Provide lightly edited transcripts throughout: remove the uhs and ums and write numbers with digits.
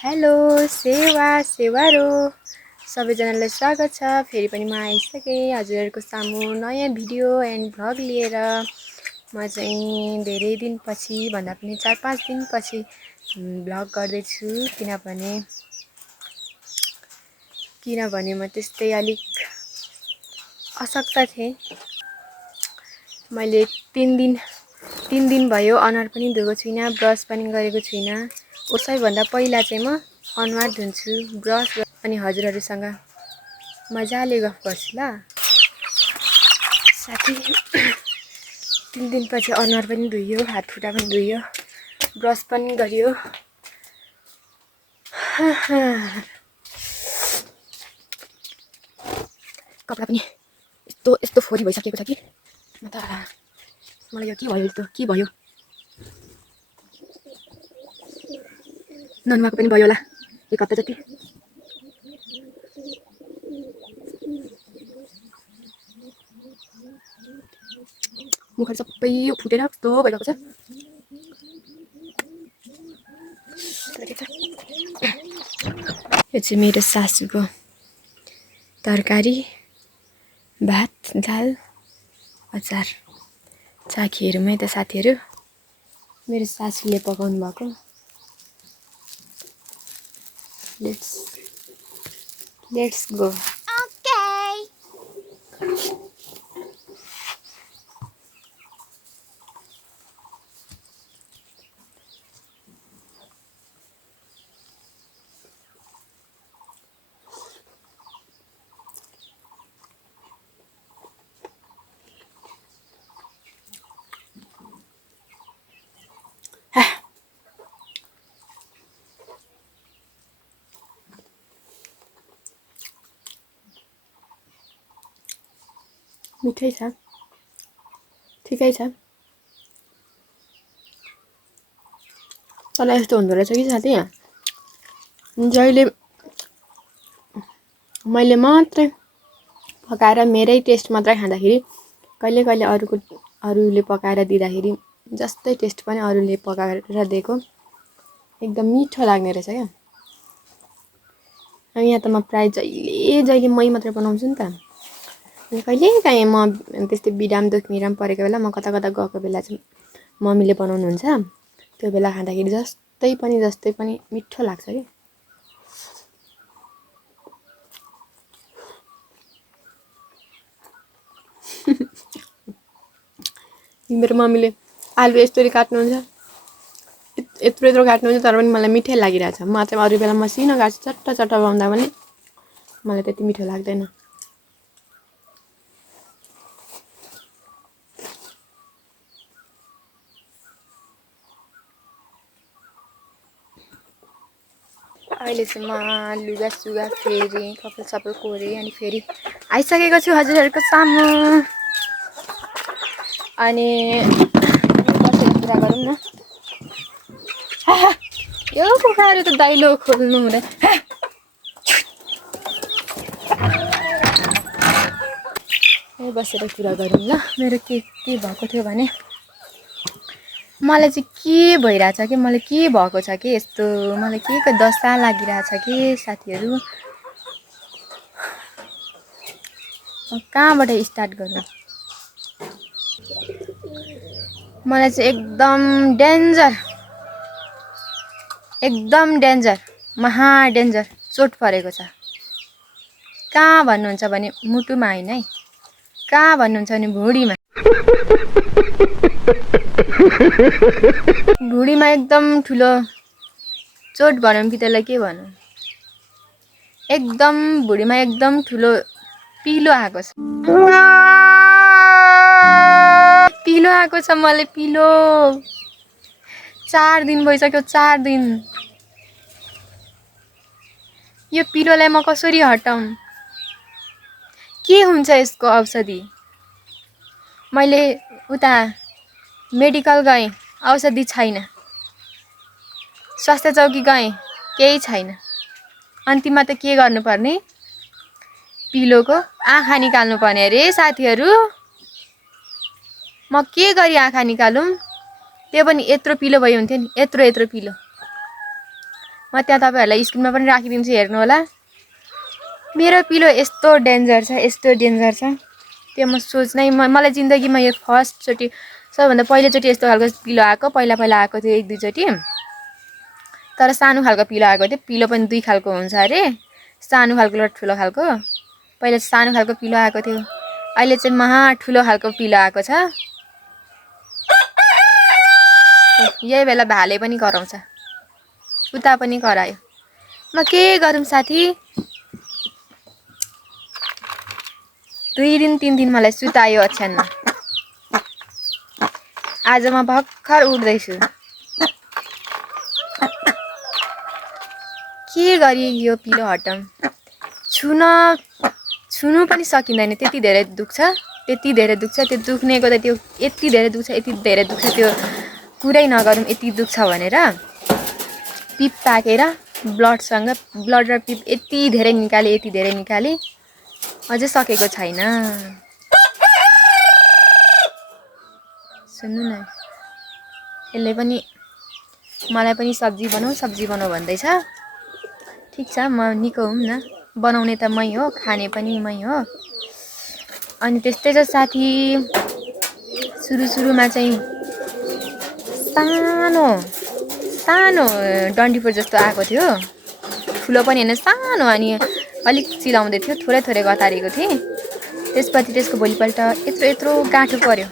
Hello सेवारो सबैजनालाई स्वागत छ। फेरि पनि म आइसकेँ हजुरहरूको सामु नयाँ भिडियो एन्ड भ्लग लिएर। म चाहिँ धेरै दिनपछि भन्दा पनि 4-5 दिनपछि भ्लग गर्दैछु, किनभने म त्यस्तै अलिक असक्त थिएँ। मैले 3 दिन भयो अनुहार पनि धोएको छुइनँ, ब्रस पनि गरेको छुइनँ। उसैभन्दा पहिला चाहिँ म अनुहार धुन्छु, ब्रस अनि हजुरहरूसँग मजाले गफ गर्छु ल साथी। 3 दिनपछि अनुहार पनि धोइयो, हात खुट्टा पनि धोइयो, ब्रस पनि गरियो। कपडा पनि यस्तो फोरी भइसकेको छ कि मलाई यो के भयो ननुहाएको पनि भयो होला 1 हप्ता जति। मुखहरू सबै फुटेर कस्तो भइरहेको छ। यो चाहिँ मेरो सासूको तरकारी, भात, दाल, अचार। चाखीहरूमै त साथीहरू मेरो सासूले पकाउनु भएको। Let's go. मिठै छ, ठिकै छ। तर यस्तो हुँदो रहेछ कि साथी, जहिले मैले मात्रै पकाएर मेरै टेस्ट मात्रै खाँदाखेरि कहिले अरूले पकाएर दिँदाखेरि जस्तै टेस्ट पनि अरूले पकाएर दिएको एकदम मिठो लाग्ने रहेछ क्या। अनि यहाँ त म प्राय जहिले मै मात्रै बनाउँछु नि त। अनि कहिलेकाहीँ म त्यस्तै बिराम दुखमिराम परेको बेला, म कता गएको बेला चाहिँ मम्मीले बनाउनुहुन्छ, त्यो बेला खाँदाखेरि जस्तै पनि मिठो लाग्छ कि। मेरो मम्मीले आलु यस्तरी काट्नुहुन्छ, यत्रो काट्नुहुन्छ, तर पनि मलाई मिठै लागिरहेछ। म चाहिँ अरू बेला मसिनो काट्छु, चट्ट बनाउँदा पनि मलाई त्यति मिठो लाग्दैन। अहिले चाहिँ म लुगा फेरि कपाल सपाल कोरेँ अनि फेरि आइसकेको छु हजुरहरूको सामु। अनि बसेर कुरा गरौँ न। यो कुखुराहरू त दैलो खोल्नु हुँदैन। बसेर कुरा गरौँ ल। मेरो के भएको थियो भने, मलाई चाहिँ के भइरहेछ कि, मलाई के भएको छ कि यस्तो, मलाई के दशा लागिरहेछ कि साथीहरू। कहाँबाट स्टार्ट गर्नु? मलाई चाहिँ एकदम डेन्जर महा डेन्जर चोट परेको छ। कहाँ भन्नुहुन्छ भने मुटुमा हैन है, कहाँ भन्नुहुन्छ भने भुँडीमा एकदम ठुलो चोट भनौँ कि त्यसलाई के भनौँ, एकदम भुँडीमा एकदम ठुलो पिलो आएको छ। मलाई पिलो 4 दिन भइसक्यो, 4 दिन। यो पिलोलाई म कसरी हटाउँ? के हुन्छ यसको औषधि? मैले उता मेडिकल गएँ, औषधि छैन। स्वास्थ्य चौकी गएँ, केही छैन। अन्तिममा त के गर्नुपर्ने? पिलोको आँखा निकाल्नु पर्ने अरे साथीहरू। म के गरी आँखा निकालौँ? त्यो पनि यत्रो पिलो भयो हुन्थ्यो नि, यत्रो पिलो। म त्यहाँ तपाईहरुलाई स्क्रिनमा पनि राखिदिन्छु हेर्नु होला। मेरो पिलो यस्तो डेन्जर छ त्यो म सोच्नै मलाई जिन्दगीमा यो फर्स्ट चोटी सबैभन्दा पहिलोचोटि यस्तो खालको पिलो आएको। पहिला आएको थियो 1 2 चोटि, तर सानो खालको पिलो आएको थियो। पिलो पनि 2 खालको हुन्छ अरे, सानो खालको र ठुलो खालको। पहिला सानो खालको पिलो आएको थियो, अहिले चाहिँ महा ठुलो खालको पिलो आएको छ। यही बेला भाले पनि कराउँछ, उता पनि करायो। म के गरौँ साथी, 2 दिन 3 दिन मलाई सुतायो ओछ्यानमा। आज म भर्खर उठ्दैछु। के गरी यो पिलो हटाउँ, छुनु पनि सकिँदैन, त्यति धेरै दुख्छ। त्यो दुख्नेको त त्यो यति धेरै दुख्छ त्यो कुरै नगरौँ। यति दुख्छ भनेर पिप पाकेर ब्लड र पिप यति धेरै निकाले अझै सकेको छैन। सुन्नु न, यसले पनि मलाई पनि सब्जी बनाऊ भन्दैछ। ठीक छ, म निको हुँ न, बनाउने त मै हो, खाने पनि मै हो। अनि त्यस्तै छ साथी, सुरुमा चाहिँ सानो डन्डीफोर जस्तो आएको थियो, ठुलो पनि हैन सानो। अनि अलिक चिलाउँदै थियो, थोरै गतारेको थिएँ। त्यसपछि त्यसको भोलिपल्ट यत्रो गाँठो पर्यो,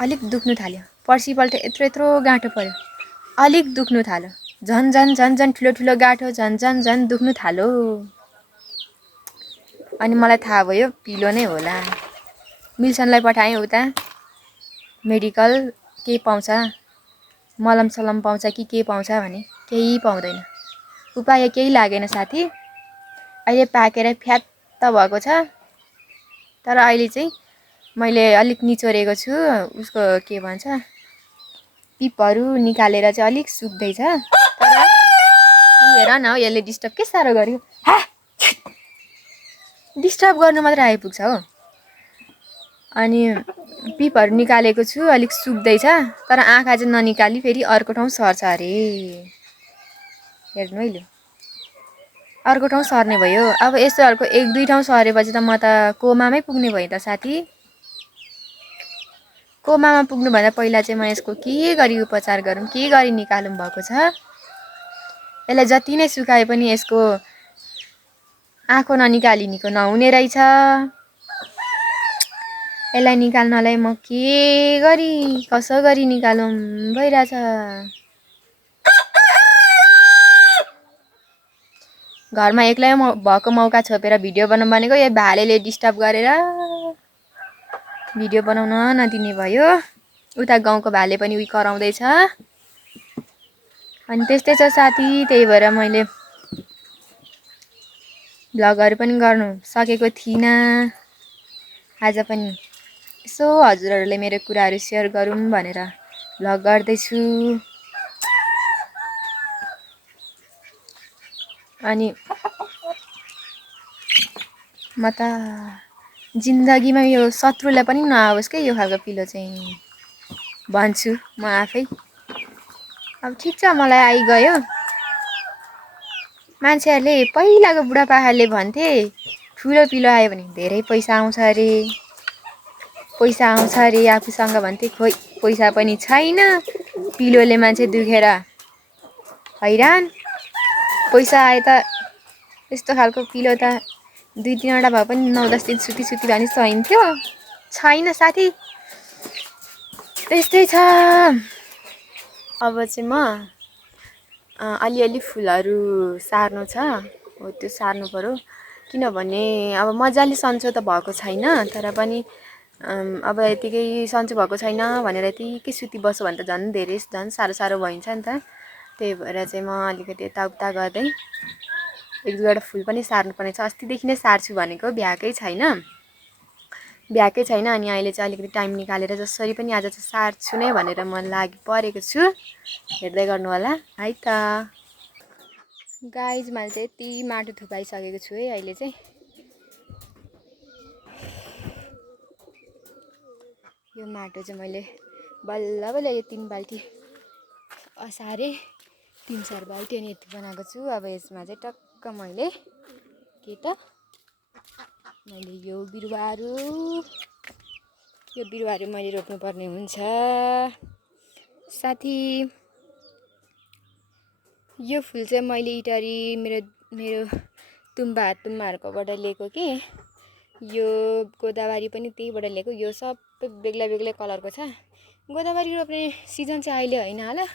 अलिक दुख्नु थाल्यो। पर्सिपल्ट यत्रो गाँठो पर्यो, अलिक दुख्नु थाल्यो। झन् ठुलो गाँठो झन् दुख्नु थाल्यो। अनि मलाई थाहा भयो पिलो नै होला। मिल्सनलाई पठाएँ उता मेडिकल, के पाउँछ, मलम सलम पाउँछ कि के पाउँछ भने, केही पाउँदैन। उपाय केही लागेन साथी। अहिले पाकेर फ्यात्त भएको छ। तर अहिले चाहिँ मैले अलिक निचोरेको छु, उसको के भन्छ पिपहरू निकालेर चाहिँ अलिक सुक्दैछ। तर हेर न, यसले डिस्टर्ब के साह्रो गर्यो। डिस्टर्ब गर्नु मात्र आइपुग्छ हो। अनि पिपहरू निकालेको छु, अलिक सुक्दैछ। तर आँखा चाहिँ ननिकाली फेरि अर्को ठाउँ सर्छ अरे। हेर्नु है लु, अर्को ठाउँ सर्ने भयो। अब यस्तो खालको 1 2 ठाउँ सरेपछि त म त कोमामै पुग्ने भएँ त साथी। कोमामा पुग्नुभन्दा पहिला चाहिँ म यसको के गरी उपचार गरौँ, के गरी निकालौँ भएको छ। यसलाई जति नै सुकाए पनि यसको आँखो ननिकाली निको नहुने रहेछ। यसलाई निकाल्नलाई म के गरी कसो गरी निकालौँ भइरहेछ। घरमा एक्लै भएको मौका छोपेर भिडियो बनाउँ भनेको यो भालेले डिस्टर्ब गरेर भिडियो बनाउन नदिने भयो। उता गाउँको भाले पनि उही कराउँदैछ। अनि त्यस्तै छ साथी, त्यही भएर मैले भ्लगहरू पनि गर्नु सकेको थिइनँ। आज पनि यसो हजुरहरूले मेरो कुराहरू सेयर गरौँ भनेर भ्लग गर्दैछु। अनि म त जिन्दगीमा यो शत्रुलाई पनि नआओस् के यो खालको पिलो चाहिँ भन्छु म आफै। अब ठिक छ, मलाई आइगयो। मान्छेहरूले पहिलाको बुढापाकाले भन्थे ठुलो पिलो आयो भने धेरै पैसा आउँछ अरे आफूसँग भन्थे। खोइ पैसा पनि छैन, पिलोले मान्छे दुखेर हैरान। पैसा आए त यस्तो खालको पिलो त 2 3 वटा भए पनि 9 10 दिन सुती भए नि सहिन्थ्यो। छैन साथी, त्यस्तै छ। अब चाहिँ म अलिअलि फुलहरू सार्नु छ, हो त्यो सार्नु पर्यो। किनभने अब मजाले सन्चो त भएको छैन, तर पनि अब यतिकै सन्चो भएको छैन भनेर यतिकै सुती बस्यो भने त झन् साह्रो भइन्छ नि त। त्यही भएर चाहिँ म अलिकति यताउता गर्दै 1 2 वटा फुल पनि सार्नुपर्ने छ। अस्तिदेखि नै सार्छु भनेको, भ्याएकै छैन। अनि अहिले चाहिँ अलिकति टाइम निकालेर जसरी पनि आज चाहिँ सार्छु नै भनेर म लागि परेको छु। हेर्दै गर्नु होला है त। गाइज, मैले चाहिँ यति माटो थुपाइसकेको छु है अहिले चाहिँ। यो माटो चाहिँ मैले बल्ल यो 3 बाल्टी असारेँ। 3-4 बाल्टी अनि यति बनाएको छु। अब यसमा चाहिँ टक्क मैले यो बिरुवाहरू मैले रोप्नुपर्ने हुन्छ। साथी यो फुल चाहिँ मैले इटारी मेरो तुम्बाहरूकोबाट लिएको कि यो गोदावरी पनि त्यहीबाट लिएको। यो सबै बेग्लै कलरको छ। गोदावरी रोप्ने सिजन चाहिँ अहिले होइन होला,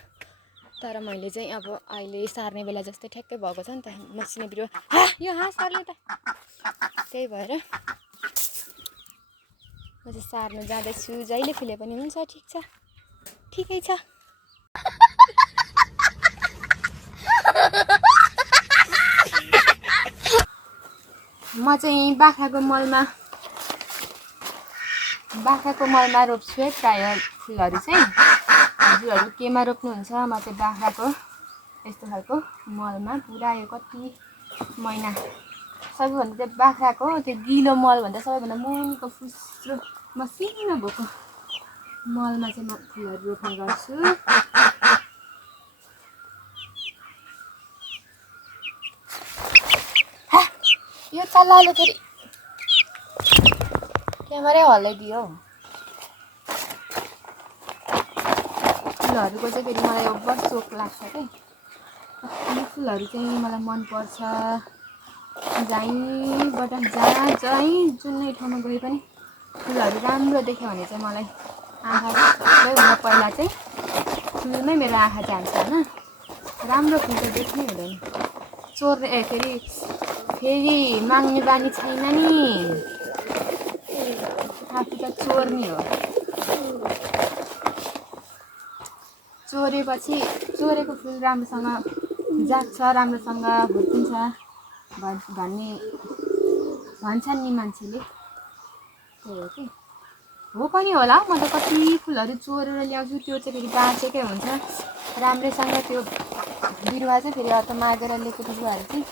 तर मैले चाहिँ अब अहिले सार्ने बेला जस्तै ठ्याक्कै भएको छ नि त मसिनो बिरुवा। यो हाँसहरूले त त्यही भएर म चाहिँ सार्नु जाँदैछु। जहिले फुले पनि हुन्छ, ठिक छ, ठिकै छ। म चाहिँ बाख्राको मलमा रोप्छु है प्रायः फुलहरू चाहिँ। हजुरहरू केमा रोप्नुहुन्छ? म चाहिँ बाख्राको यस्तो खालको मलमा पुरा यो कति महिना सबैभन्दा चाहिँ बाख्राको त्यो गिलो मलभन्दा सबैभन्दा मुनिको फुस्रो मसिनो भएको मलमा चाहिँ म फुलहरू रोप्ने गर्छु। यो चल्लाले फेरि क्यामेरै हल्लाइदियो हौ। फुलहरूको चाहिँ फेरि मलाई ओभर सोख लाग्छ क्या। यो फुलहरू चाहिँ मलाई मनपर्छ। जुनै ठाउँमा गए पनि फुलहरू राम्रो देख्यो भने चाहिँ मलाई आँखा सबैभन्दा पहिला चाहिँ फुलमै मेरो आँखा जान्छ होइन। राम्रो फुल त देख्नै हुँदैन। फेरि माग्ने बानी छैन नि, आफू त चोर्ने हो। चोरेको फुल राम्रोसँग जाग्छ, राम्रोसँग हुर्किन्छ भन्छन् नि मान्छेले। त्यही हो कि हो पनि होला। म त कति फुलहरू चोरेर ल्याउँछु, त्यो चाहिँ फेरि बाँचेकै हुन्छ राम्रैसँग। त्यो बिरुवा चाहिँ फेरि अर्को मागेर ल्याएको बिरुवाहरू चाहिँ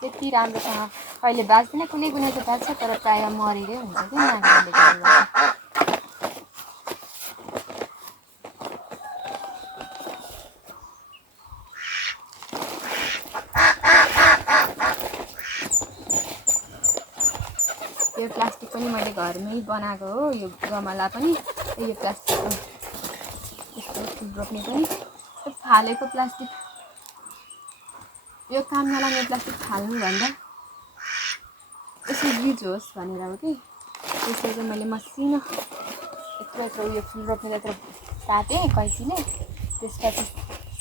त्यति राम्रोसँग कहिले बाँच्दैन, कुनै चाहिँ बाँच्छ, तर प्रायः मरेकै हुन्छ कि मागेर ल्याएको बिरुवा। यो प्लास्टिक पनि मैले घरमै बनाएको हो। यो गमला पनि यो प्लास्टिकको, यस्तो फुल रोप्ने पनि फालेको प्लास्टिक। यो काम नलाग्ने प्लास्टिक फाल्नुभन्दा यसो युज होस् भनेर हो कि। त्यसलाई चाहिँ मैले मसिनो यत्रो यो फुल रोप्ने यत्रो काटेँ कैँचीले। त्यसपछि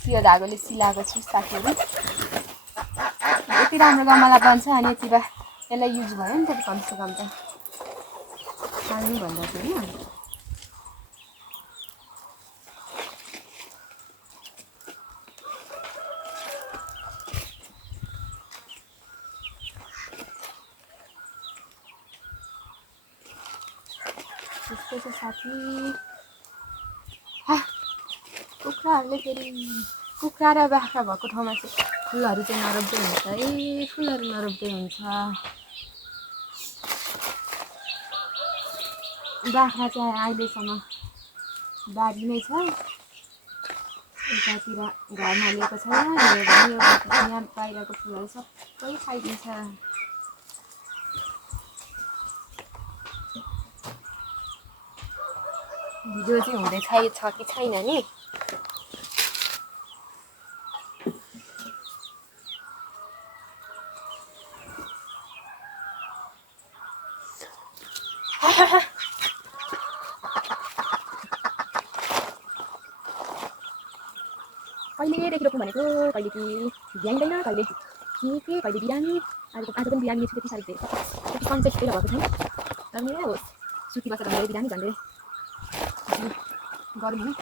सियो धागोले सिलाएको छु साथीहरू। यति राम्रो गमला बन्छ अनि यति बा यसलाई युज भयो नि त कमसेकम त फाल्नु भन्दा चाहिँ होइन। त्यस्तै छ साथी। कुखुराहरूले फेरि कुखुरा र बाख्रा भएको ठाउँमा चाहिँ फुलहरू चाहिँ नरोप्दै हुन्छ है। फुलहरू नरोप्दै हुन्छ। बाख्रा चाहिँ अहिलेसम्म बारी नै छ। यतातिर घरमा लिएको छ। यहाँ बाहिरको फुलहरू सबै खाइदिन्छ। भिडियो चाहिँ हुँदैछ कि छैन नि? कहिलेदेखि रोप्नु भनेको, कहिले कि भ्याइँदैन, कहिले के कहिले बिरामी। आज पनि बिरामी छु। त्यति साह्रो धेरै त्यति कन्सेप्ट चाहिँ भएको छैन। तर मेरो होस् सुती बसेर भन्दै बिरामी भन्दै गरौँ होइन।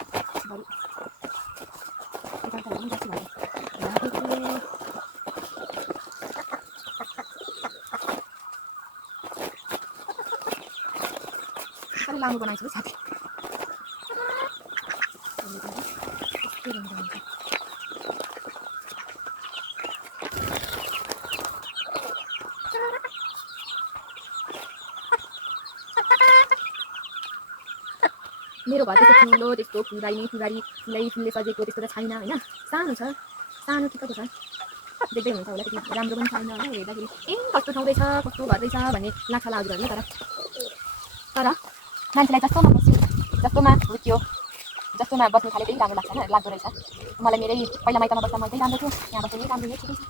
साह्रै लामो बनाएको छु साथी। मेरो घर त्यस्तो ठुलो त्यस्तो फुलले सजेको त्यस्तो त छैन होइन, सानो छ, सानो ठिक्कको छ, देख्दै हुन्छ होला, त्यति राम्रो पनि छैन होला, हेर्दाखेरि कस्तो ठाउँदैछ कस्तो गर्दैछ भन्ने लाग्छ होला हजुरहरूले, तर मान्छेलाई जस्तोमा बस्यो जस्तोमा हुर्क्यो जस्तोमा बस्नु थाल्यो त्यही राम्रो लाग्छ होइन, लाग्दो रहेछ। मलाई मेरै पहिला माइतमा बस्दा मलाई त्यही राम्रो थियो, यहाँ बस्दा यही राम्रो, यही ठिकै छ।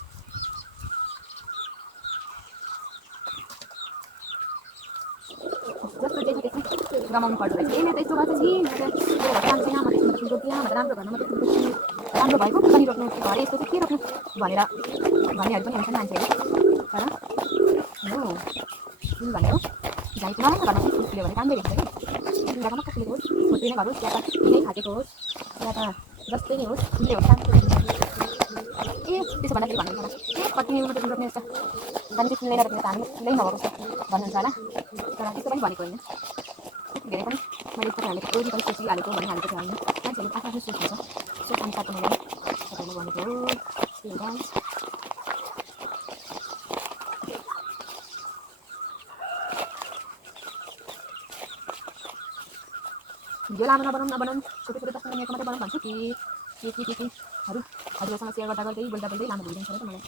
जस्तो जे छ त्यस्तै रमाउनु पर्दो रहेछ। मेरो त यस्तो गर्छ नि, मेरो घर काम छैन, म त्यसमा फुल रोप्दिनँ, म त राम्रो घरमा मात्रै फुल रोप्छु, राम्रो भएको पनि रोप्नु, घर यस्तो चाहिँ के रोप्नु भनेर भन्नेहरू पनि हुन्छन् मान्छेहरू। तर यो फुल भनेको जहीँ नभएको घरमा पनि फुल फुल्यो भने राम्रै देखिन्छ कि, जुन जग्गामा फुलेको होस् छोटै नै घर होस् या त कुनै खाँचेको होस् या त जस्तै नै होस् फुलले होस् राम्रो देखिन्छ। त्यसो भन्दाखेरि भन्नुहुन्छ होला कति मात्रै फुल रोप्ने रहेछ, हामी चाहिँ फुल नै नरोप्ने त हामी फुलै नभएको जस्तो भन्नुहुन्छ होला, तर त्यस्तो पनि भनेको होइन। धेरै पनि मैले तपाईँहरूले थोरै पनि सोचिहालेको भनिहालेको थियो होइन, मान्छेहरू आफ्नो आफ्नो सोच हुन्छ, सोच अनुसारको मैले तपाईँहरूले भनेको हो, त्यही हो गाइस। भिडियो लामो नबनाउँ छोटो छोटो 10 मिनटको मात्रै बनाउँ भन्छु केहरू हजुरहरूसँग सेयर गर्दा गर्दै बोल्दा बोल्दै लामो भइदिन्छ र त मलाई।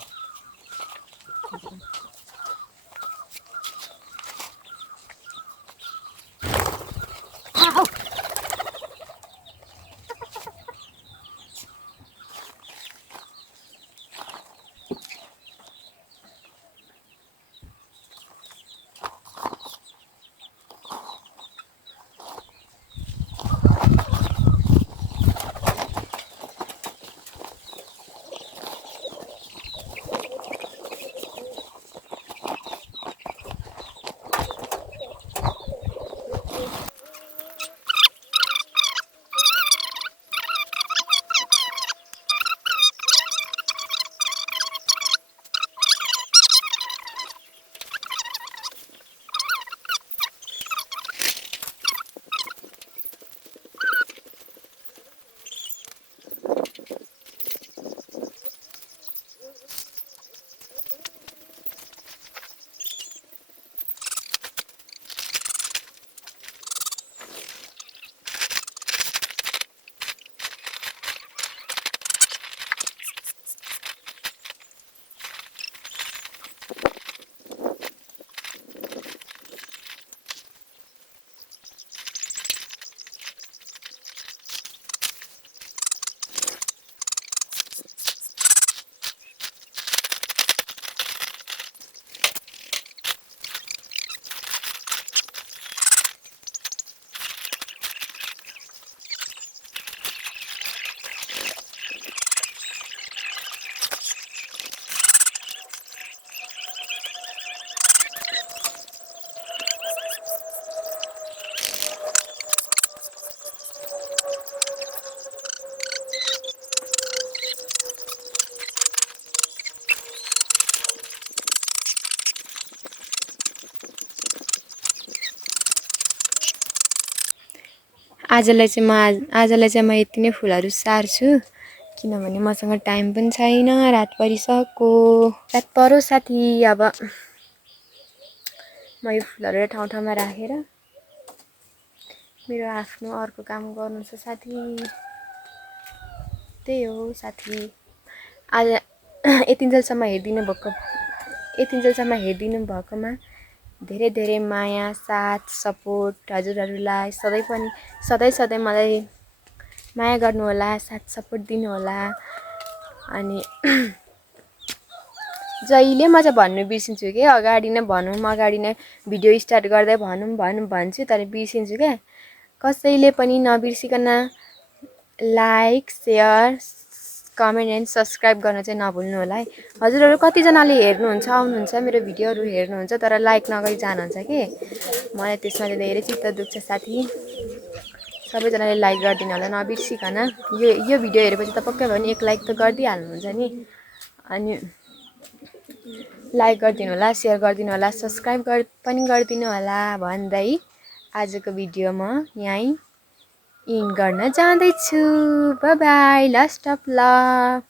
आजलाई चाहिँ म यति नै फुलहरू सार्छु, किनभने मसँग टाइम पनि छैन, रात परिसक्यो। रात परो साथी, अब म यो फुलहरू ठाउँ ठाउँमा राखेर मेरो आफ्नो अर्को काम गर्नु छ साथी। त्यही हो साथी, आज यतिन्जेलसम्म हेरिदिनु भएकोमा धेरै धेरै माया साथ सपोर्ट हजुरहरूलाई सधैँ मलाई माया गर्नुहोला, साथ सपोर्ट दिनुहोला। अनि जहिले म चाहिँ भन्नु बिर्सिन्छु कि अगाडि नै भिडियो स्टार्ट गर्दै भन्छु, तर बिर्सिन्छु क्या। कसैले पनि नबिर्सिकन like share comment and subscribe गर्न चाहिँ नभुल्नु होला है। हजुरहरू कतिजनाले आउनुहुन्छ मेरो भिडियोहरू हेर्नुहुन्छ, तर लाइक नगरी जानुहुन्छ कि, मलाई त्यसमा चाहिँ धेरै चित्त दुख्छ साथी। सबैजनाले लाइक गरिदिनु होला नबिर्सिकन। यो भिडियो हेरेपछि त पक्कै भयो नि 1 लाइक त गरिदिइहाल्नुहुन्छ नि, अनि लाइक गरिदिनु होला, सेयर गरिदिनु होला, सब्सक्राइब पनि गरिदिनु होला भन्दै आजको भिडियो म यहीँ इन्ड गर्न जाँदैछु। Bye bye, last of love.